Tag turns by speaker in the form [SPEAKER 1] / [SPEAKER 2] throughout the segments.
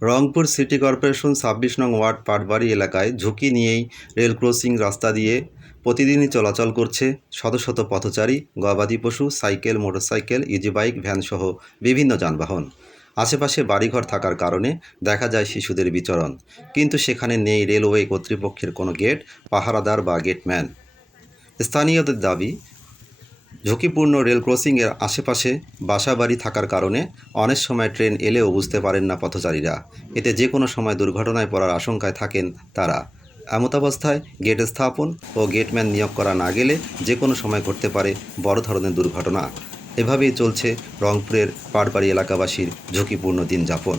[SPEAKER 1] Rangpur city corporation ছাব্বিশ নং word পাটবাড়ি এলাকায় ঝুঁকি নিয়েই রেল ক্রসিং রাস্তা দিয়ে প্রতিদিনই চলাচল করছে শত শত পথচারী, গবাদি পশু, সাইকেল, মোটরসাইকেল, ইজি বাইক, ভ্যানসহ বিভিন্ন যানবাহন। আশেপাশে বাড়িঘর থাকার কারণে দেখা যায় শিশুদের বিচরণ। কিন্তু সেখানে নেই রেলওয়ে কর্তৃপক্ষের কোনো গেট, পাহারাদার বা গেটম্যান। স্থানীয়দের দাবি ঝুঁকিপূর্ণ রেল ক্রসিংয়ের আশেপাশে বাসাবাড়ি থাকার কারণে অনেক সময় ট্রেন এলেও বুঝতে পারেন না পথচারীরা। এতে যে কোনো সময় দুর্ঘটনায় পড়ার আশঙ্কায় থাকেন তারা। এমতাবস্থায় গেট স্থাপন ও গেটম্যান নিয়োগ করা না গেলে যে কোনো সময় ঘটতে পারে বড় ধরনের দুর্ঘটনা। এভাবেই চলছে রংপুরের পাড়বাড়ি এলাকাবাসীর ঝুঁকিপূর্ণ দিনযাপন।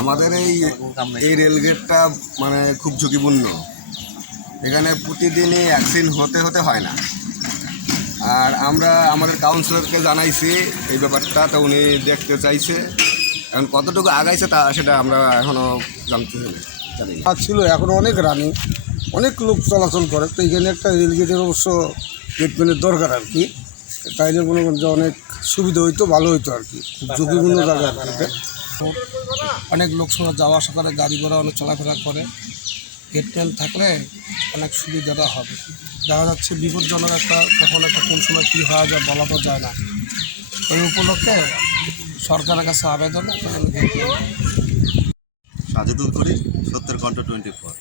[SPEAKER 2] আমাদের এই এই রেলগেটটা মানে খুব ঝুঁকিপূর্ণ। এখানে প্রতিদিনই অ্যাক্সিডেন্ট হতে হতে হয় না। আর আমরা আমাদের কাউন্সিলরকে জানাইছি এই ব্যাপারটা তো উনি দেখতে চাইছে। এখন কতটুকু আগাইছে তা সেটা আমরা এখনও জানতে জানি না।
[SPEAKER 3] আর ছিল এখন অনেক রানিং অনেক লোক চলাচল করে। তো এখানে একটা রেলগেটের অবশ্য গেটম্যানের দরকার আর কি। তাইলে মনে করেন যে অনেক সুবিধা হইতো ভালো হইতো আর কি। ঝুঁকিপূর্ণ জায়গা আর কি। এটা।
[SPEAKER 4] অনেক লোক সময় যাওয়া আসা করে, গাড়ি ঘোড়া অনেক চলাফেরা করে। এয়ারটেল থাকলে অনেক সুবিধাটা হবে। দেখা যাচ্ছে বিপজ্জনক একটা, কখন একটা, কোন সময় কী হওয়া যায় বলা তো যায় না। ওই উপলক্ষে সরকারের কাছে আবেদন
[SPEAKER 1] সাজেদুল করি সত্তর কণ্ঠ টোয়েন্টি ফোর।